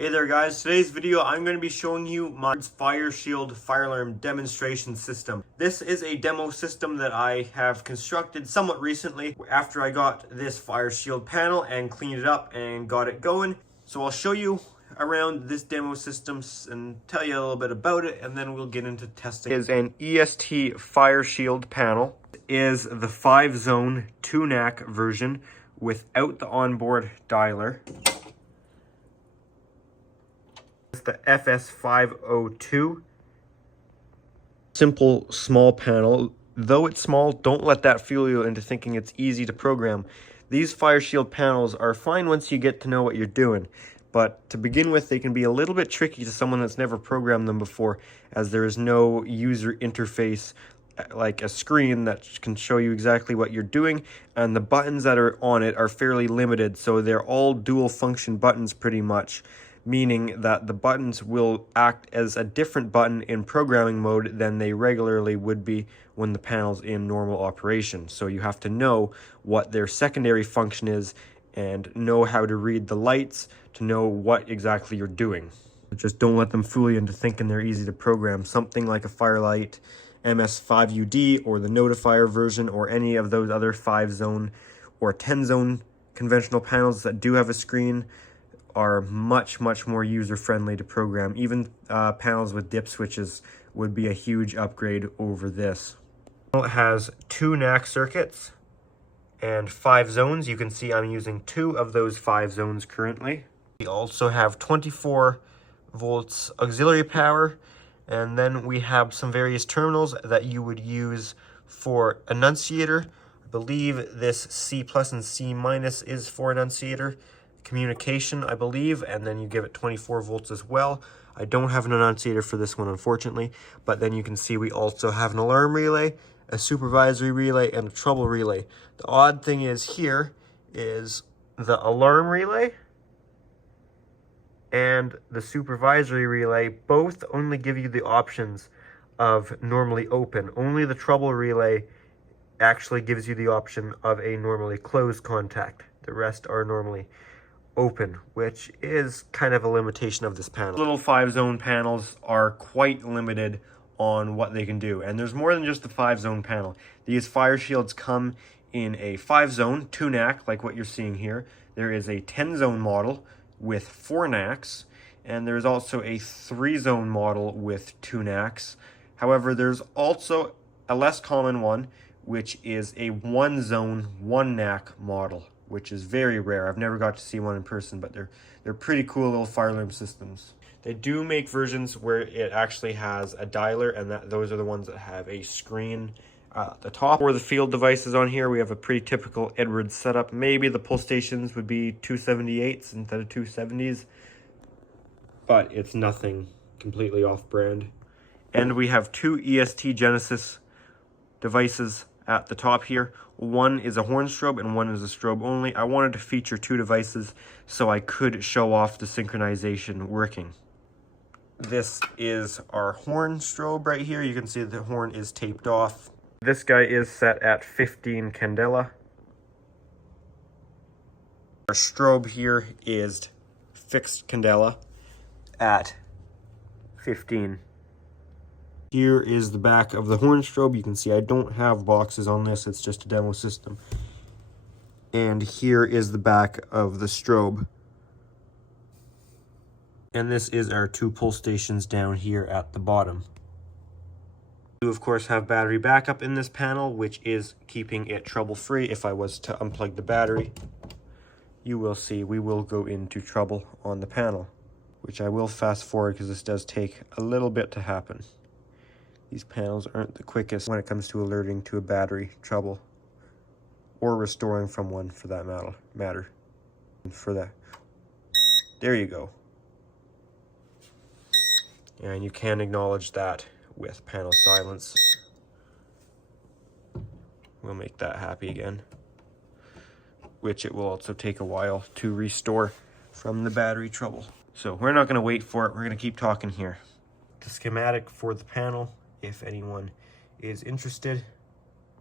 Hey there guys, today's video I'm going to be showing you my Fire Shield fire alarm demonstration system. This is a demo system that I have constructed somewhat recently after I got this Fire Shield panel and cleaned it up and got it going. So I'll show you around this demo system and tell you a little bit about it, and then we'll get into testing. It is an EST Fire Shield panel. It is the 5-zone 2-NAC version without the onboard dialer. The FS502. Simple, small panel. Though it's small, don't let that fool you into thinking it's easy to program. These Fire Shield panels are fine once you get to know what you're doing, but to begin with, they can be a little bit tricky to someone that's never programmed them before, as there is no user interface like a screen that can show you exactly what you're doing, and the buttons that are on it are fairly limited, so they're all dual function buttons pretty much, meaning that the buttons will act as a different button in programming mode than they regularly would be when the panel's in normal operation. So you have to know what their secondary function is and know how to read the lights to know what exactly you're doing. Just don't let them fool you into thinking they're easy to program. Something like a Firelight MS5UD or the Notifier version or any of those other 5-zone or 10-zone conventional panels that do have a screen are much more user-friendly to program. Even panels with dip switches would be a huge upgrade over this. It has 2 NAC circuits and 5 zones. You can see I'm using 2 of those 5 zones currently. We also have 24 volts auxiliary power, and then we have some various terminals that you would use for annunciator. I believe this C+ and C- is for annunciator. Communication, I believe, and then you give it 24 volts as well. I don't have an annunciator for this one, unfortunately, but then you can see we also have an alarm relay, a supervisory relay, and a trouble relay. The odd thing is here is the alarm relay and the supervisory relay both only give you the options of normally open. Only the trouble relay actually gives you the option of a normally closed contact. The rest are normally open, which is kind of a limitation of this panel. Little 5-zone panels are quite limited on what they can do, and there's more than just the 5-zone panel. These Fire Shields come in a 5-zone 2-NAC like what you're seeing here. There is a 10-zone model with 4 NACs, and there's also a 3-zone model with 2 NACs. However, there's also a less common one, which is a 1-zone 1 NAC model, which is very rare. I've never got to see one in person, but they're pretty cool little fire alarm systems. They do make versions where it actually has a dialer, and those are the ones that have a screen at the top. For the field devices on here, we have a pretty typical Edwards setup. Maybe the pull stations would be 278s instead of 270s, but it's nothing completely off-brand. And we have 2 EST Genesis devices at the top here. One is a horn strobe and one is a strobe only. I wanted to feature 2 devices so I could show off the synchronization working. This is our horn strobe right here. You can see the horn is taped off. This guy is set at 15 candela. Our strobe here is fixed candela at 15. Here is the back of the horn strobe. You can see I don't have boxes on this, it's just a demo system. And here is the back of the strobe. And this is our 2 pull stations down here at the bottom. We of course have battery backup in this panel, which is keeping it trouble-free. If I was to unplug the battery, you will see we will go into trouble on the panel, which I will fast forward because this does take a little bit to happen. These panels aren't the quickest when it comes to alerting to a battery trouble, or restoring from one for that matter. For that, there you go. And you can acknowledge that with panel silence. We'll make that happy again, which it will also take a while to restore from the battery trouble. So we're not going to wait for it, we're going to keep talking here. The schematic for the panel, if anyone is interested.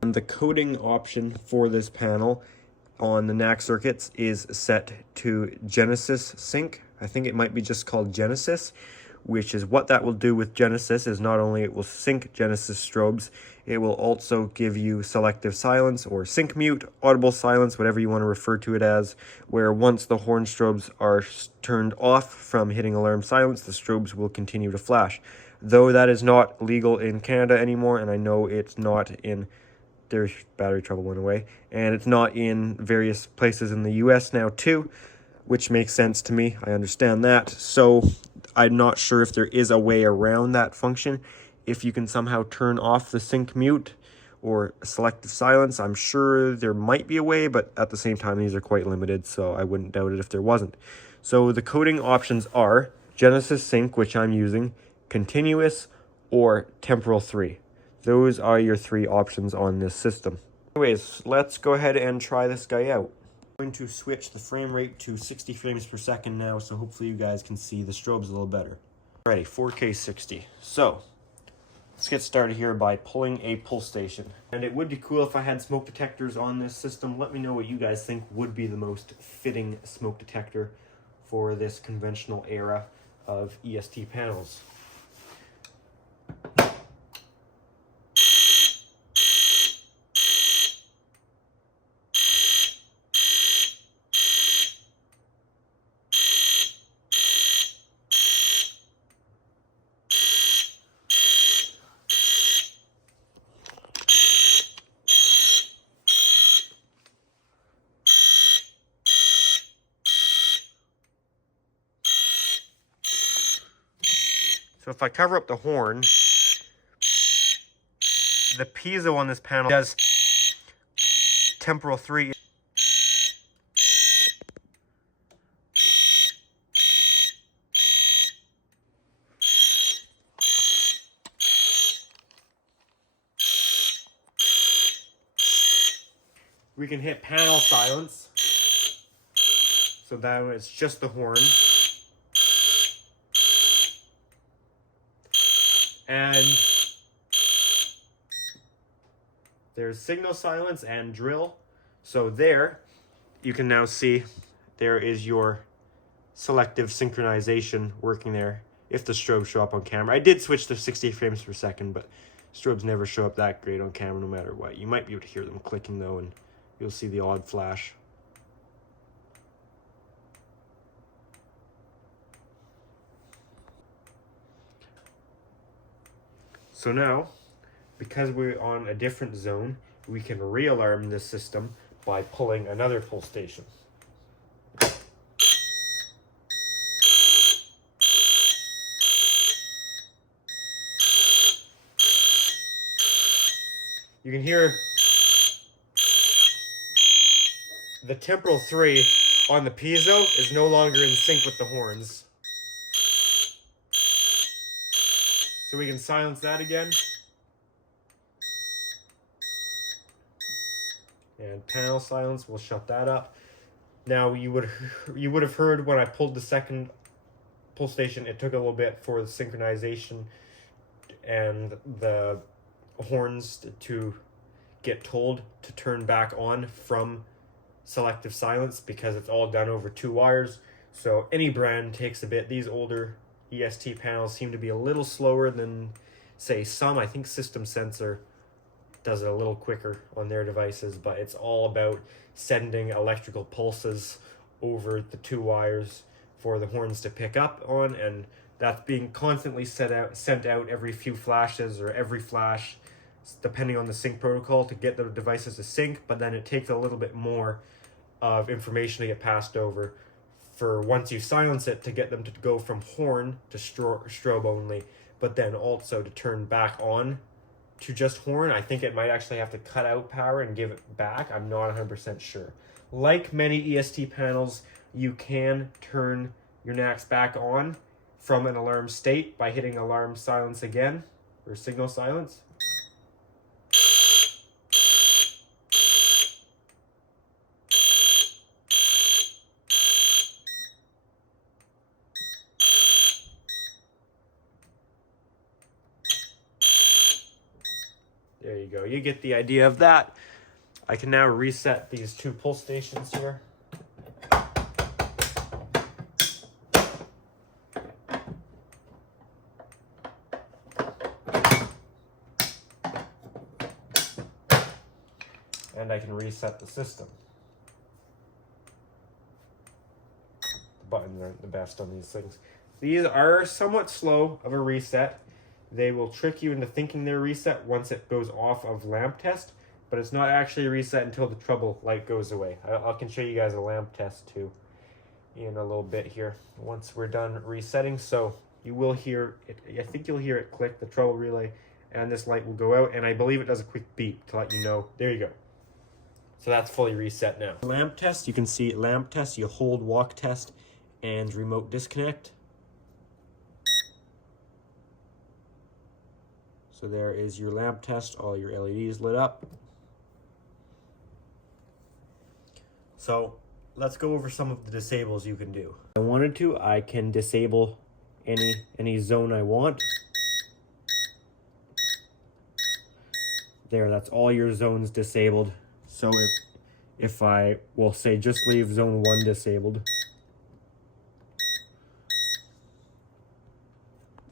And the coding option for this panel on the NAC circuits is set to Genesis Sync. I think it might be just called Genesis, which is what that will do with Genesis is not only it will sync Genesis strobes, it will also give you selective silence or sync mute, audible silence, whatever you want to refer to it as, where once the horn strobes are turned off from hitting alarm silence, the strobes will continue to flash. Though that is not legal in Canada anymore, and I know it's not in, their battery trouble went away, and it's not in various places in the US now too, which makes sense to me. I understand that. So I'm not sure if there is a way around that function. If you can somehow turn off the sync mute or selective silence, I'm sure there might be a way, but at the same time, these are quite limited, so I wouldn't doubt it if there wasn't. So the coding options are Genesis Sync, which I'm using, Continuous, or Temporal 3. Those are your three options on this system. Anyways, let's go ahead and try this guy out. I'm going to switch the frame rate to 60 frames per second now, so hopefully you guys can see the strobes a little better. Alrighty, 4K 60. So, let's get started here by pulling a pull station. And it would be cool if I had smoke detectors on this system. Let me know what you guys think would be the most fitting smoke detector for this conventional era of EST panels. So if I cover up the horn, the piezo on this panel does temporal 3. We can hit panel silence, so that it's just the horn. And there's signal silence and drill. So there, you can now see there is your selective synchronization working there if the strobes show up on camera. I did switch to 60 frames per second, but strobes never show up that great on camera no matter what. You might be able to hear them clicking though, and you'll see the odd flash. So now, because we're on a different zone, we can re-alarm this system by pulling another pull station. You can hear the temporal 3 on the piezo is no longer in sync with the horns. So we can silence that again. And panel silence, we'll shut that up. Now you would have heard when I pulled the second pull station, it took a little bit for the synchronization and the horns to get told to turn back on from selective silence, because it's all done over 2 wires. So any brand takes a bit. These older EST panels seem to be a little slower than, say, some. I think System Sensor does it a little quicker on their devices, but it's all about sending electrical pulses over the 2 wires for the horns to pick up on, and that's being constantly sent out every few flashes or every flash, depending on the sync protocol, to get the devices to sync. But then it takes a little bit more of information to get passed over for once you silence it, to get them to go from horn to strobe only, but then also to turn back on to just horn. I think it might actually have to cut out power and give it back. I'm not 100% sure. Like many EST panels, you can turn your NACs back on from an alarm state by hitting alarm silence again, or signal silence. There you go. You get the idea of that. I can now reset these 2 pull stations here. and I can reset the system. The buttons aren't the best on these things. These are somewhat slow of a reset. They will trick you into thinking they're reset once it goes off of lamp test, but it's not actually reset until the trouble light goes away. I can show you guys a lamp test too in a little bit here once we're done resetting. So you will hear it, I think you'll hear it click, the trouble relay, and this light will go out, and I believe it does a quick beep to let you know. There you go. So that's fully reset now. Lamp test, you can see lamp test, you hold walk test and remote disconnect. So there is your lamp test, all your LEDs lit up. So let's go over some of the disables you can do. If I wanted to, I can disable any zone I want. There, that's all your zones disabled. So if I will say just leave zone 1 disabled.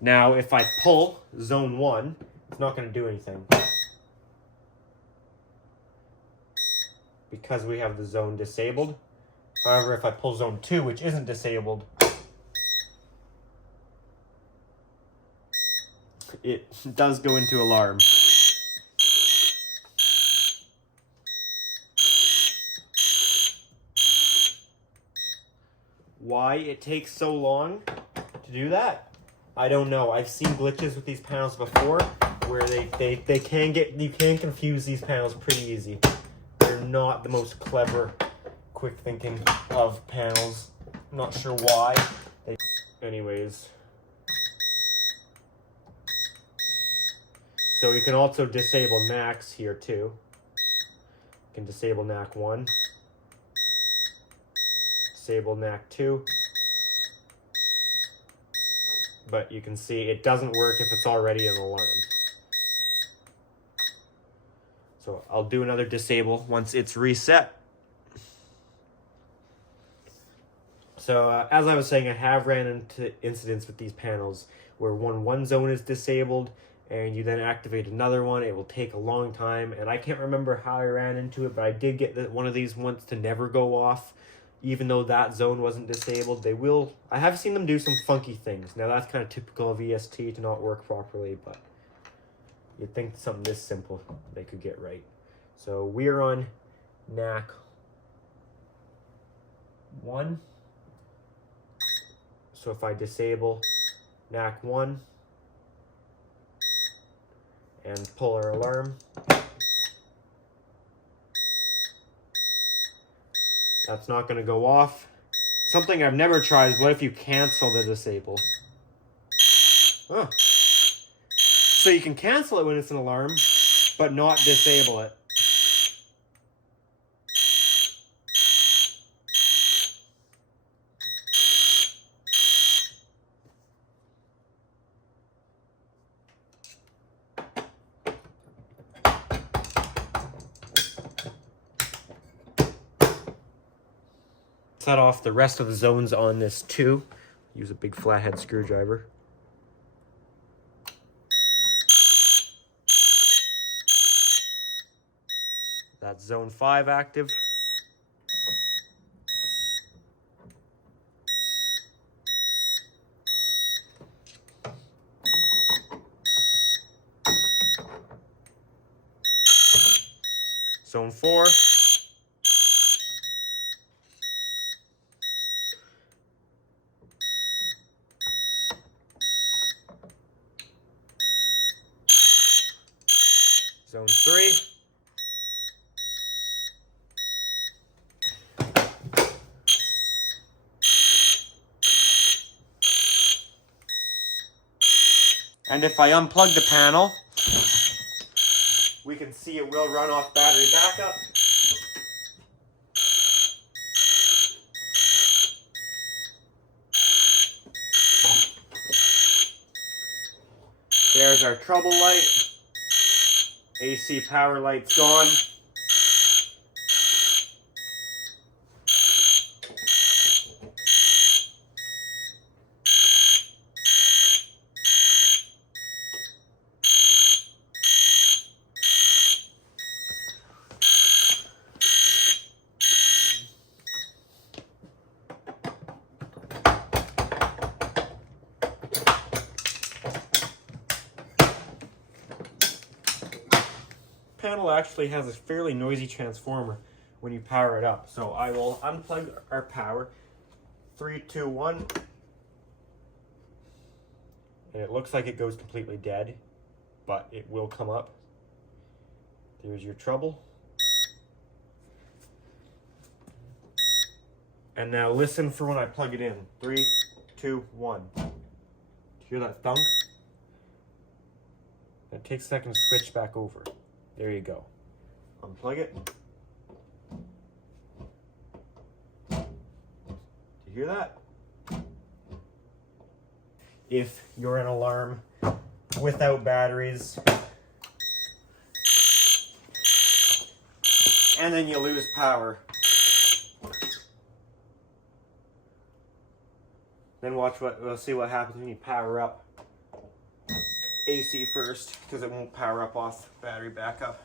Now if I pull zone 1, it's not going to do anything, because we have the zone disabled. However, if I pull zone 2, which isn't disabled, it does go into alarm. Why it takes so long to do that, I don't know. I've seen glitches with these panels before where they can get, you can confuse these panels pretty easy. They're not the most clever, quick thinking of panels. I'm not sure why. Anyways. So you can also disable NACs here too. You can disable NAC 1. Disable NAC 2. But you can see it doesn't work if it's already an alarm. So I'll do another disable once it's reset. So as I was saying, I have ran into incidents with these panels where one zone is disabled and you then activate another one. It will take a long time, and I can't remember how I ran into it, but I did get one of these once to never go off, even though that zone wasn't disabled. They will, I have seen them do some funky things. Now that's kind of typical of EST to not work properly, but you'd think something this simple they could get right. So we're on NAC 1. So if I disable NAC 1 and pull our alarm, that's not going to go off. Something I've never tried is what if you cancel the disable? Oh. So you can cancel it when it's an alarm, but not disable it. Set off the rest of the zones on this too. Use a big flathead screwdriver. That's zone 5 active. Zone 4. Zone 3. And if I unplug the panel, we can see it will run off battery backup. There's our trouble light. AC power light's gone. panel actually has a fairly noisy transformer when you power it up. So I will unplug our power. 3, 2, 1. And it looks like it goes completely dead, but it will come up. There's your trouble. And now listen for when I plug it in. 3, 2, 1. Hear that thunk? It takes a second to switch back over. There you go. Unplug it. Do you hear that? If you're an alarm without batteries and then you lose power, then we'll see what happens when you power up AC first, because it won't power up off battery backup.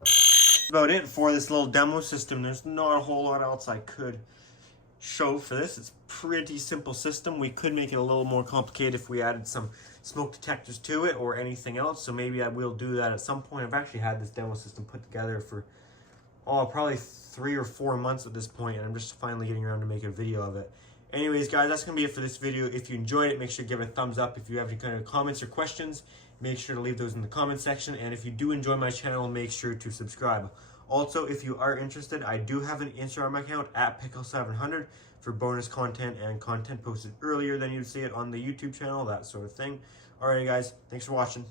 That's about it for this little demo system. There's not a whole lot else I could show for this. It's a pretty simple system. We could make it a little more complicated if we added some smoke detectors to it or anything else, so maybe I will do that at some point. I've actually had this demo system put together for probably 3 or 4 months at this point, and I'm just finally getting around to making a video of it. Anyways, guys, that's going to be it for this video. If you enjoyed it, make sure to give it a thumbs up. If you have any kind of comments or questions, make sure to leave those in the comment section. And if you do enjoy my channel, make sure to subscribe. Also, if you are interested, I do have an Instagram account at Pickle700 for bonus content and content posted earlier than you'd see it on the YouTube channel, that sort of thing. Alrighty, guys, thanks for watching.